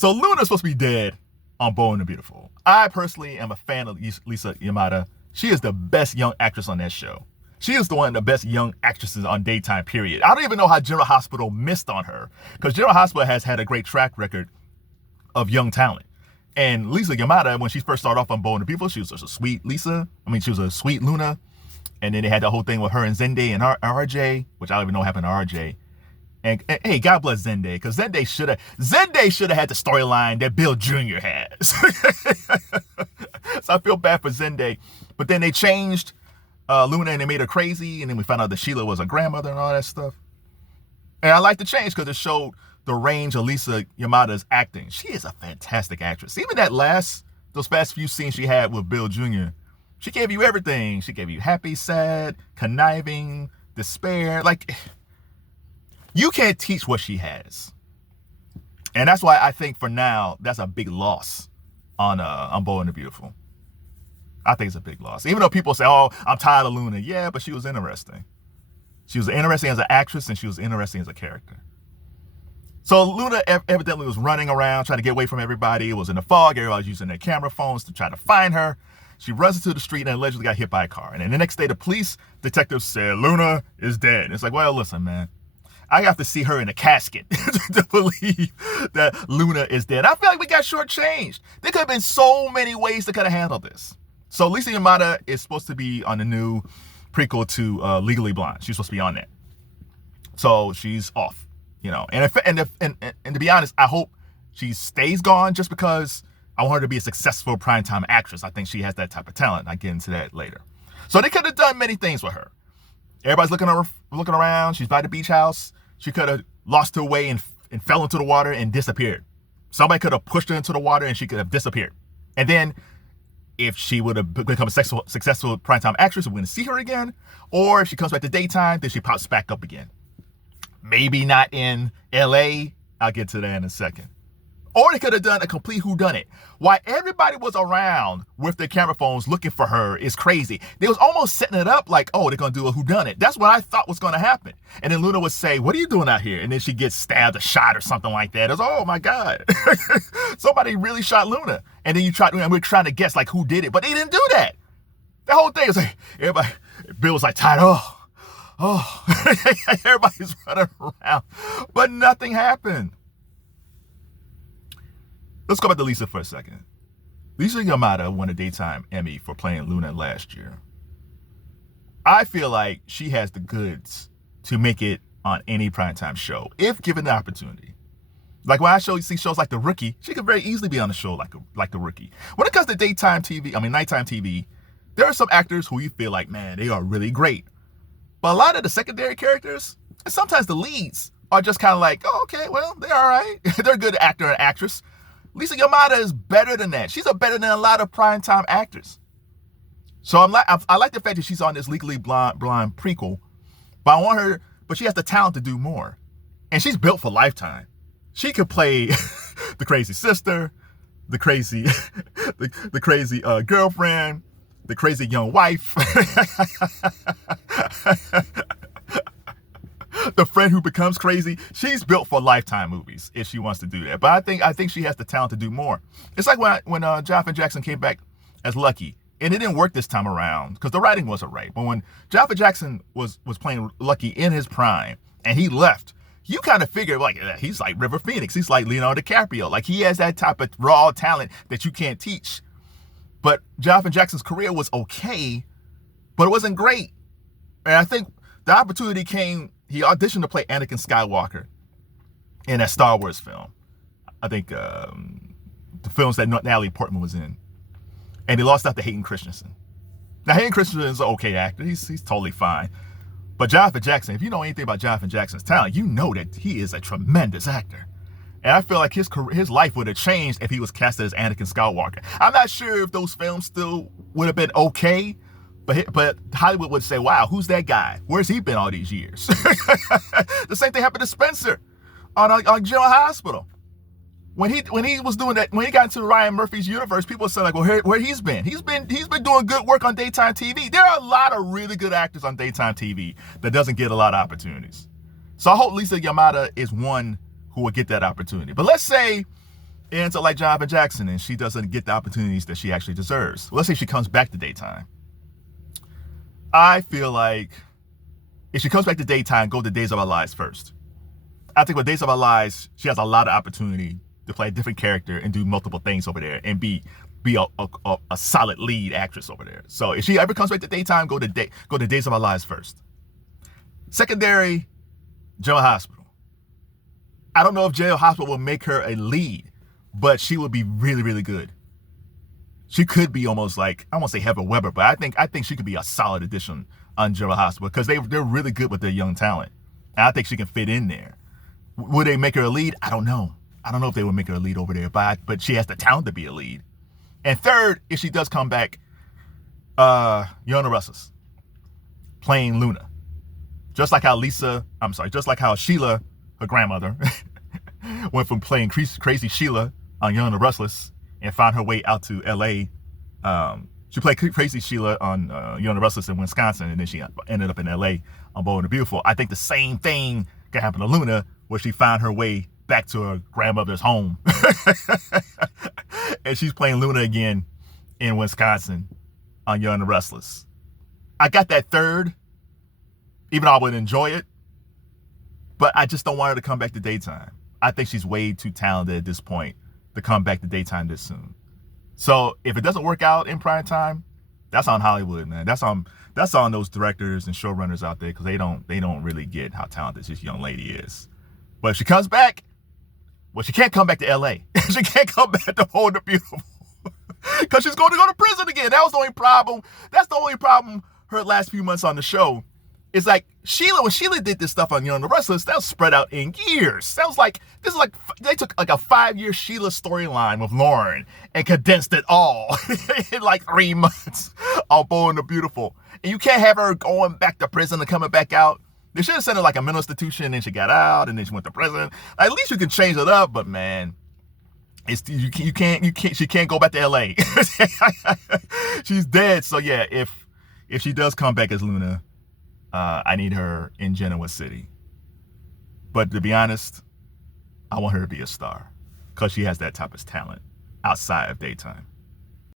So Luna's supposed to be dead on Bold and the Beautiful. I personally am a fan of Lisa Yamada. She is the best young actress on that show. She is one of the best young actresses on Daytime, period. I don't even know how General Hospital missed on her, because General Hospital has had a great track record of young talent. And Lisa Yamada, when she first started off on Bold and the Beautiful, she was just a sweet Lisa. I mean, she was a sweet Luna. And then they had the whole thing with her and Zende and RJ, which I don't even know what happened to RJ. And hey, God bless Zende, because Zende should have had the storyline that Bill Jr. has. So I feel bad for Zende. But then they changed Luna and they made her crazy, and then we found out that Sheila was a grandmother and all that stuff. And I like the change because it showed the range of Lisa Yamada's acting. She is a fantastic actress. Even those past few scenes she had with Bill Jr., she gave you everything. She gave you happy, sad, conniving, despair. Like, you can't teach what she has. And that's why I think for now, that's a big loss on Bold and the Beautiful. I think it's a big loss. Even though people say, oh, I'm tired of Luna. Yeah, but she was interesting. She was interesting as an actress, and she was interesting as a character. So Luna evidently was running around trying to get away from everybody. It was in the fog. Everybody was using their camera phones to try to find her. She runs into the street and allegedly got hit by a car. And then the next day, the police detectives said, Luna is dead. And it's like, well, listen, man. I have to see her in a casket to believe that Luna is dead. I feel like we got shortchanged. There could have been so many ways they could have handled this. So Lisa Yamada is supposed to be on the new prequel to Legally Blonde. She's supposed to be on that. So she's off, you know. And to be honest, I hope she stays gone just because I want her to be a successful primetime actress. I think she has that type of talent. I'll get into that later. So they could have done many things with her. Everybody's looking around. She's by the beach house. She could have lost her way and fell into the water and disappeared. Somebody could have pushed her into the water and she could have disappeared. And then if she would have become a successful primetime actress, we're going to see her again. Or if she comes back to Daytime, then she pops back up again. Maybe not in LA. I'll get to that in a second. Or they could have done a complete whodunit. Why everybody was around with their camera phones looking for her is crazy. They was almost setting it up like, oh, they're going to do a whodunit. That's what I thought was going to happen. And then Luna would say, what are you doing out here? And then she gets stabbed or shot or something like that. It's, oh, my God. Somebody really shot Luna. And then we're trying to guess, like, who did it. But they didn't do that. The whole thing is like, everybody, Bill was like, tired. Oh. Everybody's running around. But nothing happened. Let's go back to Lisa for a second. Lisa Yamada won a Daytime Emmy for playing Luna last year. I feel like she has the goods to make it on any primetime show, if given the opportunity. Like when I see shows like The Rookie, she could very easily be on a show like The Rookie. When it comes to nighttime TV, there are some actors who you feel like, man, they are really great. But a lot of the secondary characters, and sometimes the leads, are just kind of like, oh, okay, well, they're all right. They're a good actor and actress. Lisa Yamada is better than that. She's better than a lot of primetime actors. So I like the fact that she's on this Legally Blonde prequel, but she has the talent to do more. And she's built for Lifetime. She could play the crazy sister, the crazy girlfriend, the crazy young wife, the friend who becomes crazy. She's built for Lifetime movies if she wants to do that. But I think she has the talent to do more. It's like when Jonathan Jackson came back as Lucky, and it didn't work this time around because the writing wasn't right. But when Jonathan Jackson was playing Lucky in his prime and he left, you kind of figure like he's like River Phoenix. He's like Leonardo DiCaprio. Like he has that type of raw talent that you can't teach. But Jonathan Jackson's career was okay, but it wasn't great. And I think the opportunity came. He auditioned to play Anakin Skywalker in that Star Wars film. I think the films that Natalie Portman was in. And he lost out to Hayden Christensen. Now, Hayden Christensen is an okay actor. He's totally fine. But Jonathan Jackson, if you know anything about Jonathan Jackson's talent, you know that he is a tremendous actor. And I feel like his life would have changed if he was casted as Anakin Skywalker. I'm not sure if those films still would have been okay, but Hollywood would say, wow, who's that guy? Where's he been all these years? The same thing happened to Spencer on General Hospital. When he was doing that, when he got into Ryan Murphy's universe, people said like, well, where he's been? He's been doing good work on Daytime TV. There are a lot of really good actors on Daytime TV that doesn't get a lot of opportunities. So I hope Lisa Yamada is one who will get that opportunity. But let's say it ends up like Jonathan Jackson, and she doesn't get the opportunities that she actually deserves. Let's say she comes back to daytime. I feel like if she comes back to daytime, go to Days of Our Lives first. I think with Days of Our Lives, she has a lot of opportunity to play a different character and do multiple things over there and be a solid lead actress over there. So if she ever comes back to daytime, go to Days of Our Lives first. Secondary, General Hospital. I don't know if General Hospital will make her a lead, but she would be really, really good. She could be almost like, I won't say Heather Weber, but I think she could be a solid addition on General Hospital because they're really good with their young talent. And I think she can fit in there. Would they make her a lead? I don't know. I don't know if they would make her a lead over there, but she has the talent to be a lead. And third, if she does come back, Yona Restless, playing Luna. Just like how Sheila, her grandmother, went from playing crazy Sheila on Yona Restless and found her way out to LA. She played crazy Sheila on Yona Restless in Wisconsin, and then she ended up in LA on Bold and the Beautiful. I think the same thing can happen to Luna, where she found her way back to her grandmother's home. And she's playing Luna again in Wisconsin on Young and the Restless. I got that third, even though I would enjoy it, but I just don't want her to come back to daytime. I think she's way too talented at this point to come back to daytime this soon. So if it doesn't work out in prime time, that's on Hollywood, man. That's on those directors and showrunners out there, because they don't really get how talented this young lady is. But if she comes back, well, she can't come back to LA. She can't come back to Bold and Beautiful. Because she's going to go to prison again. That was the only problem. That's the only problem her last few months on the show. It's like when Sheila did this stuff on Young and the Restless, that was spread out in years. That was like, they took like a 5-year Sheila storyline with Lauren and condensed it all in like 3 months on Bold and the Beautiful. And you can't have her going back to prison and coming back out. They should have sent her like a mental institution, and then she got out, and then she went to prison. At least you can change it up, but man, she can't go back to LA. She's dead. So yeah, if she does come back as Luna, I need her in Genoa City. But to be honest, I want her to be a star because she has that type of talent outside of daytime.